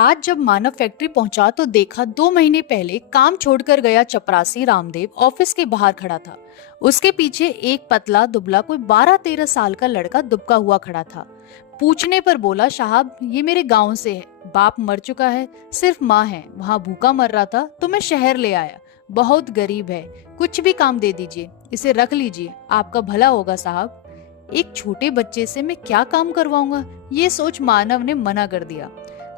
आज जब मानव फैक्ट्री पहुंचा तो देखा 2 महीने पहले काम छोड़कर गया चपरासी रामदेव ऑफिस के बाहर खड़ा था। उसके पीछे एक पतला दुबला कोई 12-13 साल का लड़का दुबका हुआ खड़ा था। पूछने पर बोला, साहब ये मेरे गांव से है, बाप मर चुका है, सिर्फ माँ है, वहाँ भूखा मर रहा था तो मैं शहर ले आया, बहुत गरीब है, कुछ भी काम दे दीजिए, इसे रख लीजिए, आपका भला होगा साहब। एक छोटे बच्चे से मैं क्या काम करवाऊंगा, ये सोच मानव ने मना कर दिया।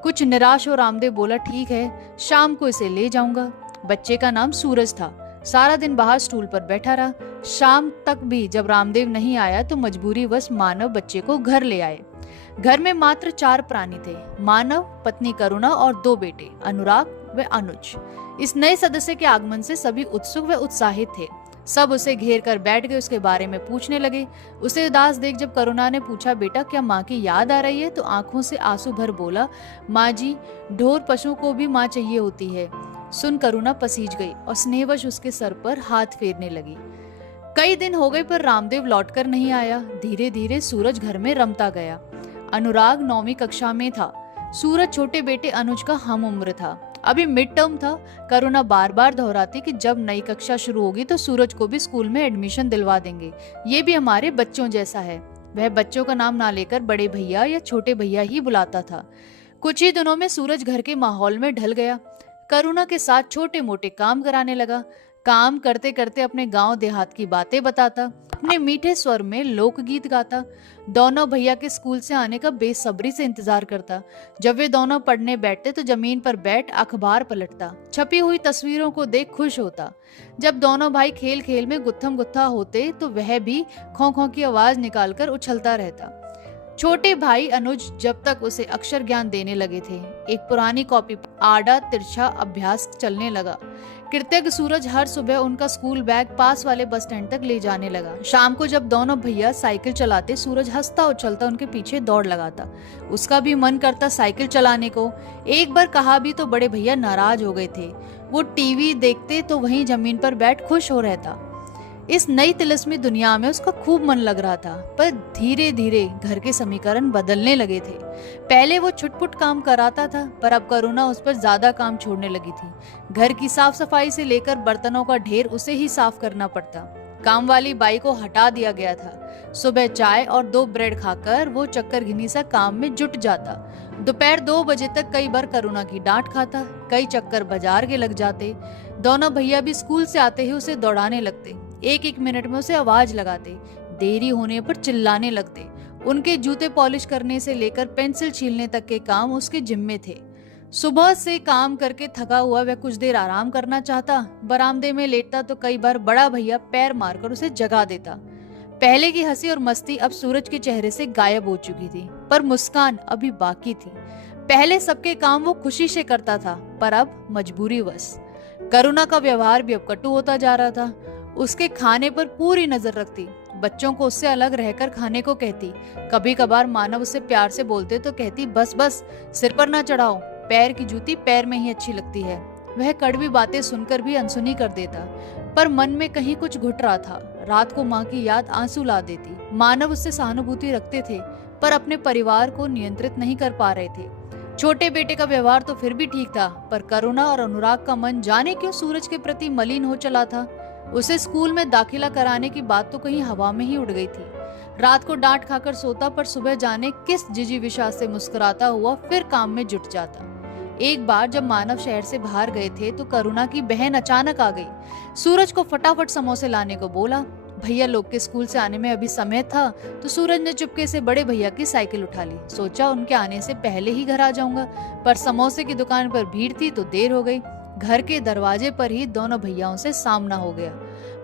कुछ निराश हो रामदेव बोला, ठीक है, शाम को इसे ले जाऊंगा। बच्चे का नाम सूरज था। सारा दिन बाहर स्टूल पर बैठा रहा। शाम तक भी जब रामदेव नहीं आया तो मजबूरीवश मानव बच्चे को घर ले आए। घर में मात्र 4 प्राणी थे, मानव, पत्नी करुणा और 2 बेटे, अनुराग व अनुज। इस नए सदस्य के आगमन से सभी उत्सुक व उत्साहित थे। सब उसे घेर कर बैठ गए, उसके बारे में पूछने लगे। उसे उदास देख जब करुणा ने पूछा, बेटा क्या माँ की याद आ रही है, तो आंखों से आंसू भर बोला, माँ जी, ढोर पशु को भी माँ चाहिए होती है। सुन करुणा पसीज गई और स्नेहवश उसके सर पर हाथ फेरने लगी। कई दिन हो गए पर रामदेव लौटकर नहीं आया। धीरे धीरे सूरज घर में रमता गया। अनुराग 9वीं कक्षा में था। सूरज छोटे बेटे अनुज का हम उम्र था। अभी मिड टर्म था। करुणा बार बार दोहराती कि जब नई कक्षा शुरू होगी तो सूरज को भी स्कूल में एडमिशन दिलवा देंगे, ये भी हमारे बच्चों जैसा है। वह बच्चों का नाम ना लेकर बड़े भैया या छोटे भैया ही बुलाता था। कुछ ही दिनों में सूरज घर के माहौल में ढल गया। करुणा के साथ छोटे मोटे काम कराने लगा। काम करते करते अपने गांव देहात की बातें बताता, अपने मीठे स्वर में लोकगीत गाता। दोनों भैया के स्कूल से आने का बेसब्री से इंतजार करता। जब वे दोनों पढ़ने बैठते तो जमीन पर बैठ अखबार पलटता, छपी हुई तस्वीरों को देख खुश होता। जब दोनों भाई खेल खेल में गुत्थम गुत्था होते तो वह भी खो खो की आवाज निकालकर उछलता रहता। छोटे भाई अनुज जब तक उसे अक्षर ज्ञान देने लगे थे, एक पुरानी कॉपी पर आड़ा तिरछा अभ्यास चलने लगा। कृतज्ञ सूरज हर सुबह उनका स्कूल बैग पास वाले बस स्टैंड तक ले जाने लगा। शाम को जब दोनों भैया साइकिल चलाते, सूरज हंसता उछलता उनके पीछे दौड़ लगाता। उसका भी मन करता साइकिल चलाने को। एक बार कहा भी तो बड़े भैया नाराज हो गए थे। वो टीवी देखते तो वहीं जमीन पर बैठ खुश हो रहता। इस नई तिलस्मी दुनिया में उसका खूब मन लग रहा था, पर धीरे धीरे घर के समीकरण बदलने लगे थे। पहले वो छुटपुट काम कराता था, पर अब करुणा उस पर ज्यादा काम छोड़ने लगी थी। घर की साफ सफाई से लेकर बर्तनों का ढेर उसे ही साफ करना पड़ता। काम वाली बाई को हटा दिया गया था। सुबह चाय और 2 ब्रेड खाकर वो चक्करघिनी सा काम में जुट जाता। दोपहर 2 बजे तक कई बार करुणा की डांट खाता, कई चक्कर बाजार के लग जाते। दोनों भैया भी स्कूल से आते ही उसे दौड़ाने लगते, एक एक मिनट में उसे आवाज लगाते, देरी होने पर चिल्लाने लगते। उनके जूते पॉलिश करने से लेकर पेंसिल छीलने तक के काम उसके जिम्मे थे। सुबह से काम करके थका हुआ वह कुछ देर आराम करना चाहता, बरामदे में लेटता तो कई बार बड़ा भैया पैर मारकर उसे जगा देता। पहले की हंसी और मस्ती अब सूरज के चेहरे से गायब हो चुकी थी, पर मुस्कान अभी बाकी थी। पहले सबके काम वो खुशी से करता था, पर अब मजबूरीवश। करुणा का व्यवहार भी अब कटु होता जा रहा था। उसके खाने पर पूरी नजर रखती, बच्चों को उससे अलग रहकर खाने को कहती। कभी कभार मानव उससे प्यार से बोलते तो कहती, बस बस, सिर पर ना चढ़ाओ, पैर की जूती पैर में ही अच्छी लगती है। वह कड़वी बातें सुनकर भी अनसुनी कर देता, पर मन में कहीं कुछ घुट रहा था। रात को माँ की याद आंसू ला देती। मानव उससे सहानुभूति रखते थे, पर अपने परिवार को नियंत्रित नहीं कर पा रहे थे। छोटे बेटे का व्यवहार तो फिर भी ठीक था, पर करुणा और अनुराग का मन जाने क्यों सूरज के प्रति मलिन हो चला था। उसे स्कूल में दाखिला कराने की बात तो कहीं हवा में ही उड़ गई थी। रात को डांट खाकर सोता, पर सुबह जाने किस जिजी विशाल से मुस्कुराता हुआ फिर काम में जुट जाता। एक बार जब मानव शहर से बाहर गए थे तो करुणा की बहन अचानक आ गई। सूरज को फटाफट समोसे लाने को बोला। भैया लोग के स्कूल से आने में अभी समय था तो सूरज ने चुपके से बड़े भैया की साइकिल उठा ली। सोचा उनके आने से पहले ही घर आ जाऊंगा, पर समोसे की दुकान पर भीड़ थी तो देर हो गई। घर के दरवाजे पर ही दोनों भैयाओं से सामना हो गया।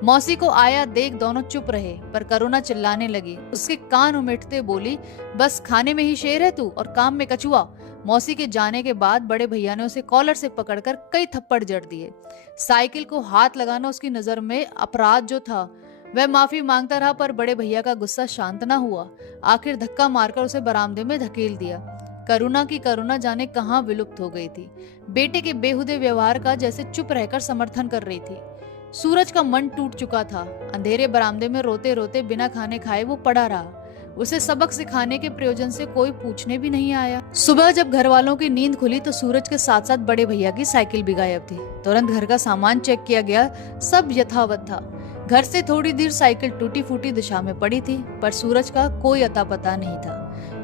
मौसी को आया देख दोनों चुप रहे, पर करुणा चिल्लाने लगी। उसके कान उमेटते बोली, बस खाने में ही शेर है तू और काम में कछुआ। मौसी के जाने के बाद बड़े भैया ने उसे कॉलर से पकड़कर कई थप्पड़ जड़ दिए। साइकिल को हाथ लगाना उसकी नजर में अपराध जो था। वह माफी मांगता रहा, पर बड़े भैया का गुस्सा शांत न हुआ। आखिर धक्का मारकर उसे बरामदे में धकेल दिया। करुणा की करुणा जाने कहां विलुप्त हो गई थी। बेटे के बेहुदे व्यवहार का जैसे चुप रहकर समर्थन कर रही थी। सूरज का मन टूट चुका था। अंधेरे बरामदे में रोते रोते बिना खाने खाए वो पड़ा रहा। उसे सबक सिखाने के प्रयोजन से कोई पूछने भी नहीं आया। सुबह जब घर वालों की नींद खुली तो सूरज के साथ साथ बड़े भैया की साइकिल भी गायब थी। तुरंत घर का सामान चेक किया गया, सब यथावत था। घर से थोड़ी दूर साइकिल टूटी फूटी दिशा में पड़ी थी, पर सूरज का कोई अता पता नहीं था।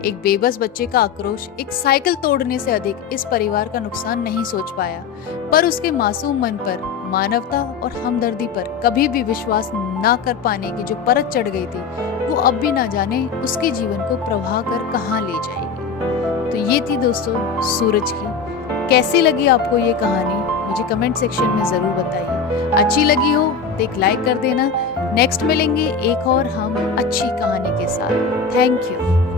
एक बेबस बच्चे का आक्रोश एक साइकिल तोड़ने से अधिक इस परिवार का नुकसान नहीं सोच पाया, पर उसके मासूम मन पर मानवता और हमदर्दी पर कभी भी विश्वास न कर पाने की जो परत चढ़ गई थी, वो अब भी ना जाने उसके जीवन को प्रवाह कर कहाँ ले जाएगी। तो ये थी दोस्तों सूरज की। कैसी लगी आपको ये कहानी, मुझे कमेंट सेक्शन में जरूर बताइए। अच्छी लगी हो तो एक लाइक कर देना। नेक्स्ट मिलेंगे एक और हम अच्छी कहानी के साथ। Thank you.